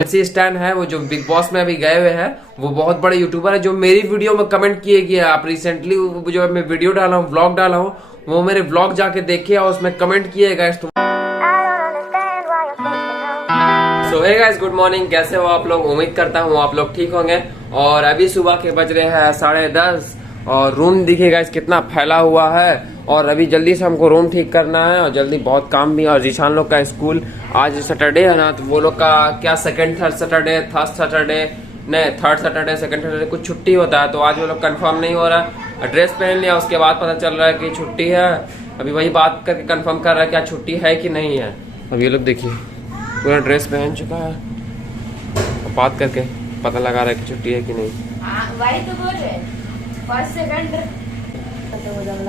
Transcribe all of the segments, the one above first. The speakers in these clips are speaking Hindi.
ऐसी स्टैन है वो जो बिग बॉस में अभी गए हुए हैं। वो बहुत बड़े यूट्यूबर है जो मेरी वीडियो में कमेंट किए कि आप रिसेंटली जो मैं वीडियो डाला हूँ, व्लॉग डाला हूँ, वो मेरे व्लॉग जाके देखिए और उसमें कमेंट किए गाइस। सो हे गाइस, गुड मॉर्निंग। कैसे हो आप लोग? उम्मीद करता हूँ आप लोग ठीक होंगे। और अभी सुबह के बज रहे हैं 10:30 और रूम देखिए गाइस कितना फैला हुआ है। और अभी जल्दी से हमको रूम ठीक करना है और जल्दी बहुत काम भी है। और जीशान लोग का स्कूल आज सैटरडे है ना, तो वो लोग का क्या second third Saturday, third Saturday नहीं, थर्ड सैटरडे सेकंड सैटरडे कुछ छुट्टी होता है, तो आज वो लोग कंफर्म नहीं हो रहा है। ड्रेस पहन लिया, उसके बाद पता चल रहा है कि छुट्टी है। अभी वही बात करके कंफर्म कर रहा है क्या छुट्टी है कि नहीं है। अब ये लोग देखिए पूरा ड्रेस पहन चुका है, बात करके पता लगा रहा है कि छुट्टी है कि नहीं। वही तो बोल रहे फर्स्ट सेकंड।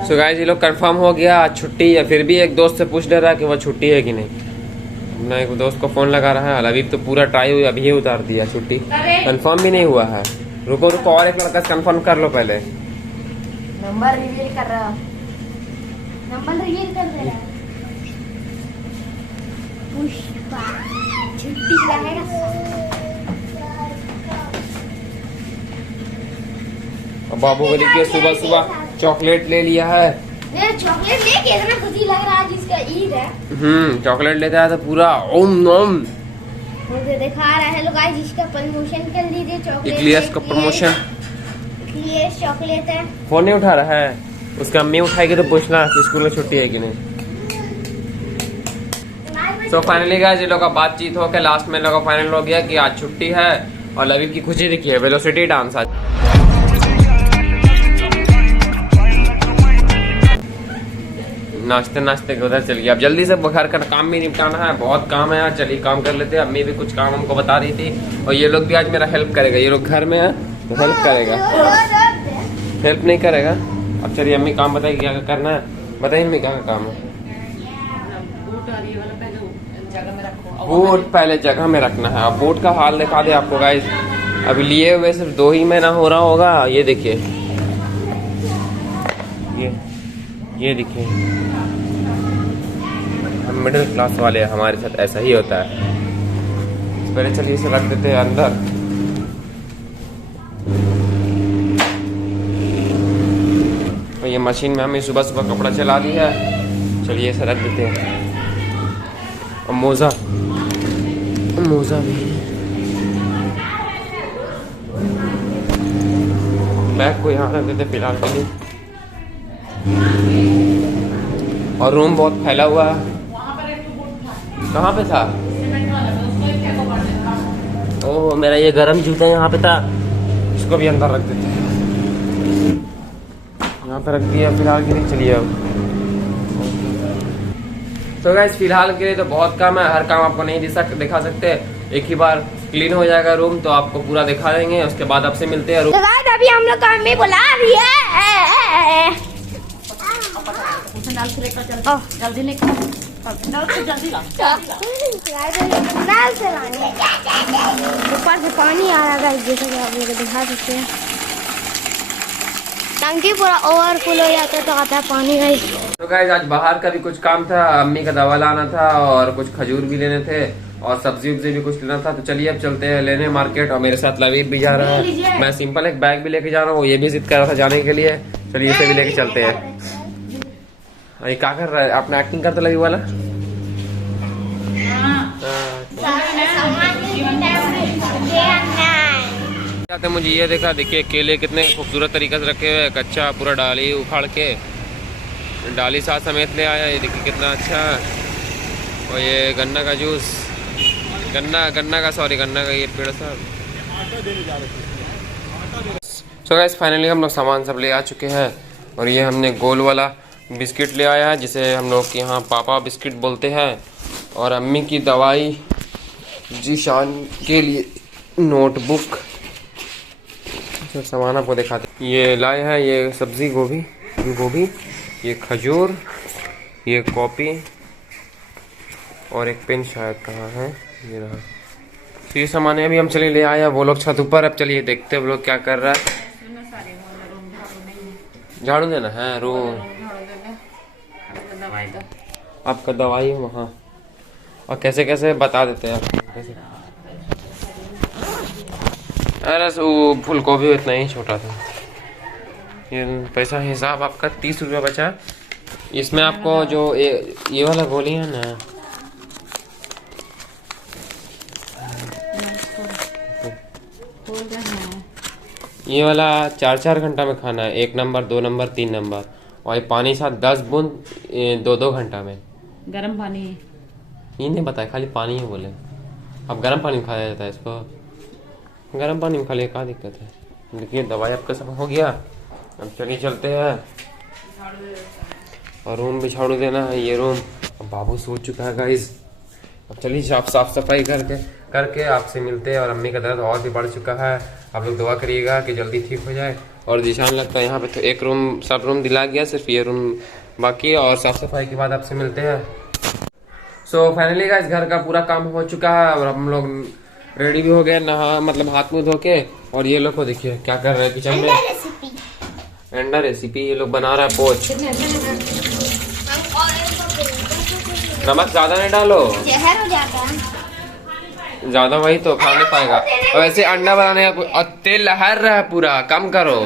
सो गाइस, ये लोग कंफर्म हो गया आज छुट्टी है। फिर भी एक दोस्त से पूछ ले रहा है कि वो छुट्टी है कि नहीं। अपना एक दोस्त को फोन लगा रहा है। अभी तो पूरा ट्राई हुई, अभी ही उतार दिया छुट्टी, कंफर्म भी नहीं हुआ है। रुको रुको, और एक लड़का से कंफर्म कर लो पहले। नंबर रिवील कर रहा, नंबर रिवील कर दे रहा। पुष्पा छुट्टी रहेगा। बाबू को देखिए सुबह सुबह चॉकलेट ले लिया है। चॉकलेट लेके इतना खुशी लग रहा है जिसका ईद है। चॉकलेट लेता है तो पूरा ओम नोम मुझे दिखा रहा है। लोग गाइस जिसका प्रमोशन कर दीजिए चॉकलेट। इक्लियस का प्रमोशन, इक्लियस चॉकलेट है। फोन नहीं उठा रहा है। उसका अम्मी उठाएगी तो पूछना कि स्कूल में छुट्टी है कि नहीं। सो फाइनली गाइस, ये लोग का बातचीत हो के लास्ट में लोग फाइनल हो गया कि आज छुट्टी है। और लवीब की खुशी देखिए, वेलोसिटी डांस आज। नाश्ते नाश्ते के उधर चल गया। अब जल्दी से घर का काम भी निपटाना है, बहुत काम है यार। चलिए काम कर लेते हैं। अम्मी भी कुछ काम हमको बता रही थी और ये लोग भी आज मेरा हेल्प करेगा। ये लोग घर में है तो हेल्प करेगा, हेल्प नहीं करेगा। अब चलिए अम्मी काम बताइए क्या करना है। बताइए अम्मी क्या काम है। बूट पहले जगह में रखना है। अब बूट का हाल दिखा दे आपको गाइस। अभी लिए हुए सिर्फ 2 ही महीना हो रहा होगा। ये देखिए, ये देखिए, हम मिडिल क्लास वाले हैं, हमारे साथ ऐसा ही होता है। पहले चलिए इसे रख देते हैं अंदर। तो ये मशीन में हमें सुबह सुबह कपड़ा चला दिया है। चलिए इसे रख देते हैं। और मोजा भी, बैग को यहाँ रख देते फिलहाल के लिए। और रूम बहुत फैला हुआ है। कहाँ पे था? ओह, मेरा ये गरम जूता यहाँ पे था, इसको भी अंदर रख देते हैं। यहाँ पे रख दिया फिलहाल के लिए। चलिए अब तो गाइस, फिलहाल के लिए तो बहुत काम है। हर काम आपको नहीं दिखा सकते। एक ही बार क्लीन हो जाएगा रूम तो आपको पूरा दिखा देंगे। उसके बाद आपसे मिलते हैं। तो गाइस अभी हम लोग काम में बुला रही है। जल्दी निकलो, जल्दी ऊपर से पानी आ रहा है जैसे कि आप लोग दिखा सकते हैं। टंकी पूरा ओवरफुल हो जाता है तो आता है पानी। गाइस तो गाइस, आज बाहर का भी कुछ काम था। अम्मी का दवा लाना था और कुछ खजूर भी लेने थे और सब्जी उब्जी भी कुछ लेना था। तो चलिए अब चलते हैं लेने मार्केट। और मेरे साथ लवीब भी जा रहा है। मैं सिंपल एक बैग भी लेके जा रहा हूँ। ये भी जिद कर रहा था जाने के लिए। चलिए इसे भी लेके चलते हैं। ये क्या कर रहा है? आपने एक्टिंग करते लगी वाला। तो मुझे ये देखा, देखिए केले कितने खूबसूरत तरीके से रखे हुए हैं। कच्चा पूरा डाली उखाड़ के डाली साथ समेत ले आया। ये देखिए कितना अच्छा है। और ये गन्ना का जूस, गन्ना का ये पेड़ सा। सो गाइस, फाइनली हम लोग सामान सब ले आ चुके हैं। और ये हमने गोल वाला बिस्किट ले आया है जिसे हम लोग के यहाँ पापा बिस्किट बोलते हैं। और अम्मी की दवाई, जीशान के लिए नोटबुक, सब सामान आपको दिखाते। ये लाए हैं ये सब्जी गोभी, ये खजूर, ये कॉपी और एक पेन शायद कहाँ है, ये रहा। तो ये सामान अभी हम चले ले आए। वो लोग छत ऊपर। अब चलिए देखते हैं वो लोग क्या कर रहा है। झाड़ू देना है रूम, आपका दवाई वहाँ। और कैसे कैसे बता देते हैं आप कैसे। अरे वो फूल गोभी इतना ही छोटा था। ये पैसा हिसाब आपका 30 रुपया बचा। इसमें आपको जो ये वाला गोली है ना, ये वाला 4-4 घंटा में खाना है। 1 नंबर, 2 नंबर, 3 नंबर। और ये पानी साथ 10 बूंद 2-2 घंटा में। गर्म पानी ये नहीं बताया, खाली पानी ही बोले। अब गर्म पानी में खाया जाता है इसको, गर्म पानी में खा लिया, क्या दिक्कत है। देखिए दवाई आपका सब हो गया। अब चलिए चलते हैं और रूम भी झाड़ू देना है। ये रूम अब बाबू सो चुका है गाइस। अब चलिए आप साफ सफाई करके आपसे मिलते हैं। और अम्मी का दर्द और भी बढ़ चुका है। आप लोग दुआ करिएगा कि जल्दी ठीक हो जाए। और निशान लगता है यहाँ पे तो एक रूम, सब रूम दिला गया, सिर्फ ये रूम बाकी है। और साफ सफाई के बाद आपसे मिलते हैं। सो फाइनली गाइस घर का पूरा काम हो चुका है और हम लोग रेडी भी हो गए, नहा मतलब हाथ मुंह धो के। और ये लोग को देखिए क्या कर रहे हैं किचन में, अंडा रेसिपी ये लोग बना रहा है पोच। नमक ज्यादा नहीं डालो, जहर हो जाता है। ज्यादा वही तो खा नहीं पाएगा। और वैसे अंडा बनाने का और तेल लहर रहा है पूरा, कम करो।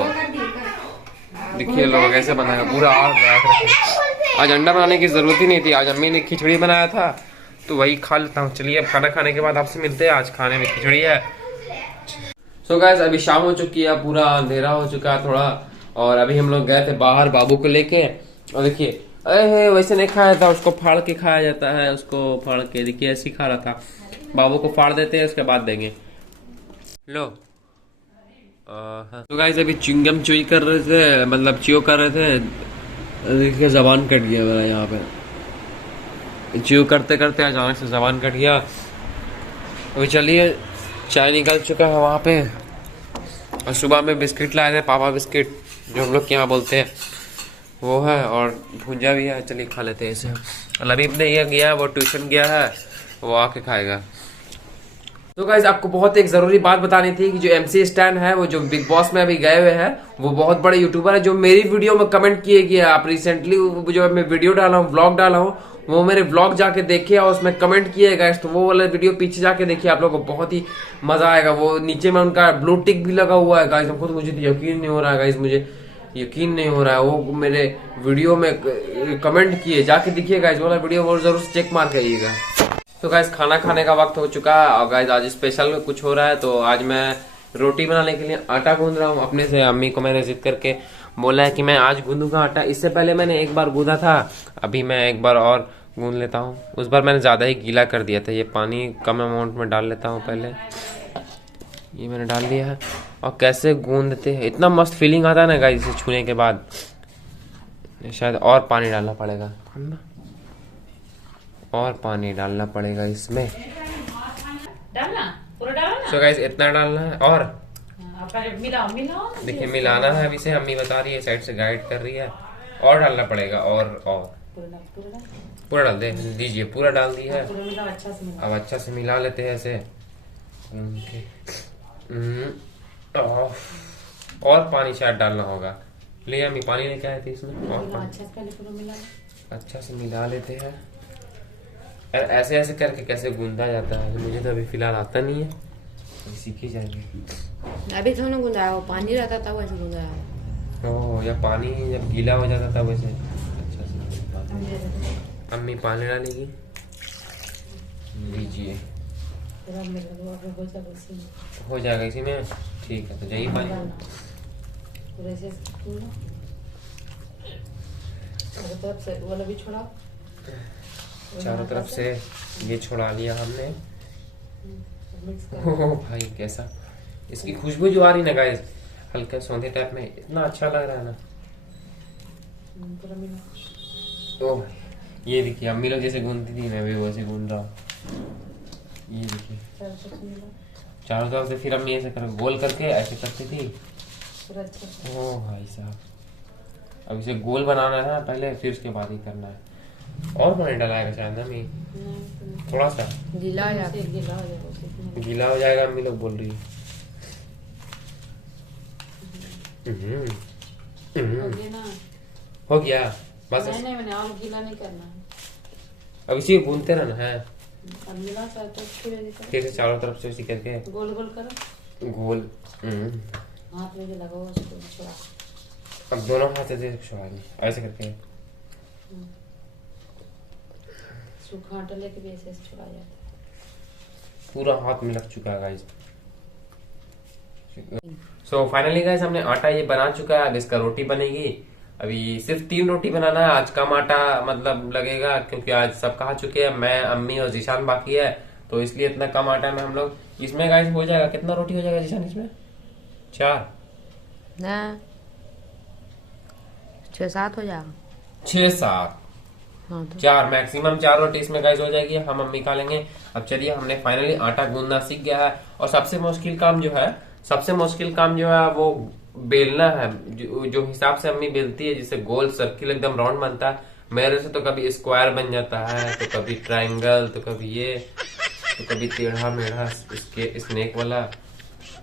देखिए लोग कैसे बनाएगा पूरा आग। आज अंडा बनाने की जरूरत ही नहीं थी। आज अम्मी ने खिचड़ी बनाया था तो वही खा लेता हूँ। चलिए अब खाना खाने के बाद आपसे मिलते हैं। आज खाने में खिचड़ी है। सो गाइस अभी शाम हो चुकी है, पूरा अंधेरा हो चुका है थोड़ा। और अभी हम लोग गए थे बाहर बाबू को लेके। और देखिए अरे वैसे नहीं खाया था, उसको फाड़ के खाया जाता है। उसको फाड़ के देखिए ऐसे ही खा रहा था। बाबू को फाड़ देते हैं, उसके बाद देंगे। लो तो गाइस अभी चिंगम चुई कर रहे थे, मतलब च्यो कर रहे थे। देखिए जबान कट गया मेरा यहाँ पे। च्यो करते करते अचानक से जबान कट गया। अभी चलिए चाय निकल चुका है वहाँ पे। और सुबह में बिस्किट लाए थे, पापा बिस्किट जो हम लोग के यहाँ बोलते हैं वो है। और भुंजा भी है, चलिए खा लेते हैं इसे। लबीब ने ये गया, वो ट्यूशन गया है, वो आके खाएगा। तो गाइस आपको बहुत एक जरूरी बात बतानी थी कि जो MC स्टैन है, वो जो बिग बॉस में अभी गए हुए हैं, वो बहुत बड़े यूट्यूबर है जो मेरी वीडियो में कमेंट किए गए। आप रिसेंटली जो मैं वीडियो डाला हूँ, व्लॉग डाला हूँ, वो मेरे व्लॉग जाके देखिए और उसमें कमेंट किए गाइस। तो वो वाला वीडियो पीछे जाके देखिए, आप लोगों को बहुत ही मजा आएगा। वो नीचे में उनका ब्लू टिक भी लगा हुआ है गाइस। खुद मुझे यकीन नहीं हो रहा है गाइस, मुझे यकीन नहीं हो रहा है। वो मेरे वीडियो में कमेंट किए, जाके देखिए गाइस वाला वीडियो, वो जरूर चेक मार करिएगा। तो गाइस खाना खाने का वक्त हो चुका है और गाइस आज स्पेशल कुछ हो रहा है। तो आज मैं रोटी बनाने के लिए आटा गूंद रहा हूँ अपने से। अम्मी को मैंने जिद करके बोला है कि मैं आज गूंदूंगा आटा। इससे पहले मैंने एक बार गूंदा था, अभी मैं एक बार और गूंद लेता हूँ। उस बार मैंने ज़्यादा ही गीला कर दिया था। ये पानी कम अमाउंट में डाल लेता हूँ पहले। ये मैंने डाल दिया है। और कैसे गूंदते हैं, इतना मस्त फीलिंग आता है ना गाइस इसे छूने के बाद। शायद और पानी डालना पड़ेगा, और पानी डालना पड़ेगा इसमें। डालना पूरा डालना ना। सो गाइस इतना डालना है। और मिलाओ देखिए मिलाना है अभी से, अम्मी बता रही है, साइड से गाइड कर रही है। और डालना पड़ेगा और पूरा डाल दे दीजिए। पूरा डाल दिया है। अब अच्छा से मिला लेते हैं ऐसे। और पानी शायद डालना होगा। ले अम्मी पानी लेके आए थे इसमें। और अच्छा से मिला लेते हैं। यार ऐसे ऐसे करके कैसे गूंदा जाता है मुझे तो अभी फिलहाल आता नहीं है, सीख ही जाएंगे। अभी थोड़ा गूंदा है, वो पानी रहता था वैसे गूंदा है। ओह, या पानी जब गीला हो जाता था वैसे। अच्छा से अम्मी पानी डालेगी, लीजिए हो जाएगा इसी में। ठीक है तो जाइए पानी। चारों तरफ से ये छोड़ा लिया हमने। ओह भाई कैसा इसकी खुशबू जो आ रही ना गाइस, हल्का सौंधे टाइप में, इतना अच्छा लग रहा है ना। तो ये देखिए अम्मी लोग जैसे गूंदती थी, मैं भी वैसे गूंद रहा हूँ। ये देखिए चारों तरफ से। फिर अम्मी ऐसे कर गोल करके ऐसे करती थी। ओह भाई साहब, अब इसे गोल बनाना है पहले, फिर उसके बाद ही करना है। और पानी डलाएगा शायद ना अम्मी, थोड़ा सा गीला गीला हो जाएगा अम्मी लोग बोल रही है। हो गया बस। नहीं मैंने और गीला नहीं करना है। अब इसी को गूंदते रहना है। अब मिला तो फिर से चारों तरफ से इसी करके गोल गोल करो। गोल। हाथ में जो लगा हुआ उसको छोड़ा। अब दोनों हाथ से छुड़ाएंगे ऐसे करके। सूखा आटा लेके भी ऐसे छुड़ा जाता है। पूरा हाथ में लग चुका है गाइस। सो फाइनली गाइस हमने आटा ये बना चुका है। अब इसका रोटी बनेगी। अभी सिर्फ 3 रोटी बनाना है। आज कम आटा मतलब लगेगा क्योंकि आज सब खा चुके हैं, मैं, अम्मी और जीशान बाकी है, तो इसलिए इतना कम आटा में हम लोग इसमें गाइस हो जाएगा। कितना रोटी हो जाएगा जीशान इसमें? 4 ना 6-7 हो जाएगा। 6-7 हाँ तो 4 मैक्सिमम 4 रोटी इसमें गाइस हो जाएगी। हम अम्मी खा लेंगे। अब चलिए हमने फाइनली आटा गूंदना सीख गया है। और सबसे मुश्किल काम जो है वो बेलना है। जो हिसाब से अम्मी बेलती है, जिससे गोल सर्किल एकदम राउंड बनता है, मेरे से तो कभी स्क्वायर बन जाता है, तो कभी ट्रायंगल, तो कभी ये, तो कभी टेढ़ा मेढ़ा इसके स्नेक वाला।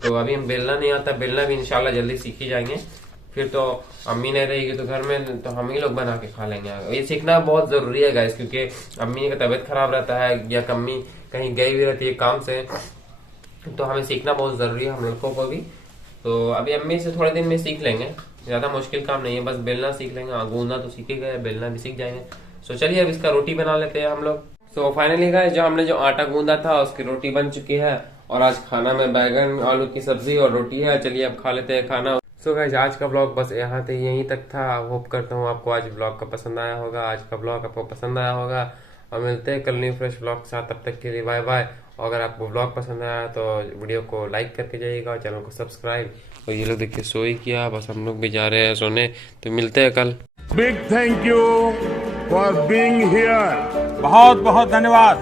तो अभी हम बेलना नहीं आता। बेलना भी इंशाल्लाह जल्दी सीख ही जाएंगे। फिर तो अम्मी नहीं रहेगी तो घर में, तो हम ही लोग बना के खा लेंगे। ये सीखना बहुत जरूरी है गाइस, क्योंकि अम्मी का तबीयत खराब रहता है या अम्मी कहीं गई हुई रहती है काम से, तो हमें सीखना बहुत जरूरी है हम लड़कों को भी। तो अभी अम्मी से थोड़े दिन में सीख लेंगे। ज्यादा मुश्किल काम नहीं है, बस बेलना सीख लेंगे। गूंदना तो सीख ही गए, बेलना भी सीख जाएंगे। सो चलिए अब इसका रोटी बना लेते हैं हम लोग। सो फाइनली गाइस हमने जो आटा गूंदा था उसकी रोटी बन चुकी है। और आज खाना में बैगन आलू की सब्जी और रोटी है। चलिए अब खा लेते हैं खाना। सो गाइस आज का ब्लॉग बस यहाँ से यहीं तक था। होप करता हूँ आपको आज ब्लॉग का पसंद आया होगा। आज का ब्लॉग आपको पसंद आया होगा और मिलते हैं कल न्यू फ्रेश ब्लॉग के साथ। तब तक के लिए बाय बाय। और अगर आपको ब्लॉग पसंद आया तो वीडियो को लाइक करके जाइएगा और चैनल को सब्सक्राइब। और ये लोग देखिए सो ही किया, बस हम लोग भी जा रहे हैं सोने। तो मिलते हैं कल। Big thank you for being here. बहुत बहुत धन्यवाद।